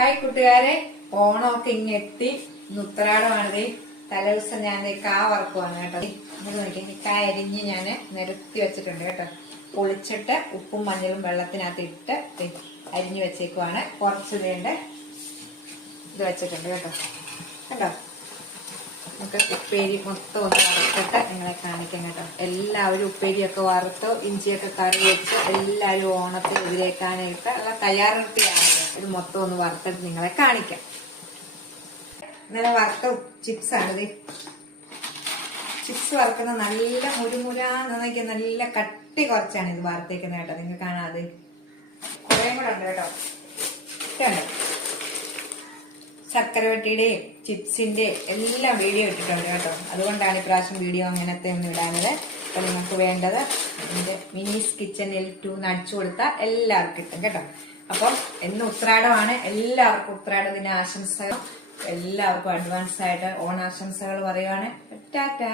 Hi കൂട്ടുകാരെ, ഓണമൊക്കെ ഇങ്ങെത്തി. ഉത്തരാടമാണത്. തലേദിവസം ഞാൻ കാ വറക്കുവാണ് കേട്ടോ. ഇവിടെ നോക്കി കാ അരിഞ്ഞ് ഞാൻ നിരത്തി വെച്ചിട്ടുണ്ട് കേട്ടോ. പൊളിച്ചിട്ട് ഉപ്പും മഞ്ഞളും വെള്ളത്തിനകത്ത് ഇട്ട് അരിഞ്ഞു വെച്ചേക്കുവാണ്. കുറച്ച് വേണ്ട ഇത് വെച്ചിട്ടുണ്ട് കേട്ടോ. കണ്ടോ, നമുക്ക് ഉപ്പേരി മൊത്തം ഒന്ന് വറുത്തിട്ട് നിങ്ങളെ കാണിക്കാം കേട്ടോ. എല്ലാവരും ഉപ്പേരിയൊക്കെ വറുത്തോ ഇഞ്ചിയൊക്കെ കറി വെച്ച് എല്ലാവരും ഓണത്തിൽ എതിരേക്കാനായിട്ട് ഉള്ള തയ്യാറെടുപ്പിലാണ്. ഇത് മൊത്തം ഒന്ന് വറുത്തിട്ട് നിങ്ങളെ കാണിക്കാം. ഇന്നലെ വറുത്ത ചിപ്സ് ആണ്. ചിപ്സ് വറുക്കുന്ന നല്ല മുരുമുരാന്ന് നല്ല കട്ടി കുറച്ചാണ് ഇത് വറുത്തേക്കുന്നത് കേട്ടോ. നിങ്ങൾ കാണാതെ കുറേ കൂടെ ഉണ്ട് കേട്ടോ. ശർക്കര വട്ടിയുടെയും ചിപ്സിന്റെ എല്ലാം വീഡിയോ ഇട്ടിട്ടുണ്ട് കേട്ടോ. അതുകൊണ്ടാണ് ഇപ്രാവശ്യം വീഡിയോ അങ്ങനത്തെ ഒന്നും ഇടാനത്. അപ്പൊ നിങ്ങൾക്ക് വേണ്ടത് ഇതിന്റെ മിനീസ് കിച്ചൺ L2 അടിച്ചു കൊടുത്താൽ എല്ലാവർക്കും കിട്ടും കേട്ടോ. അപ്പം എന്ന് ഉത്രാടമാണ്. എല്ലാവർക്കും ഉത്രാട ദിന ആശംസകൾ. എല്ലാവർക്കും അഡ്വാൻസ് ആയിട്ട് ഓണാശംസകൾ പറയുവാണ്. ടാറ്റാ.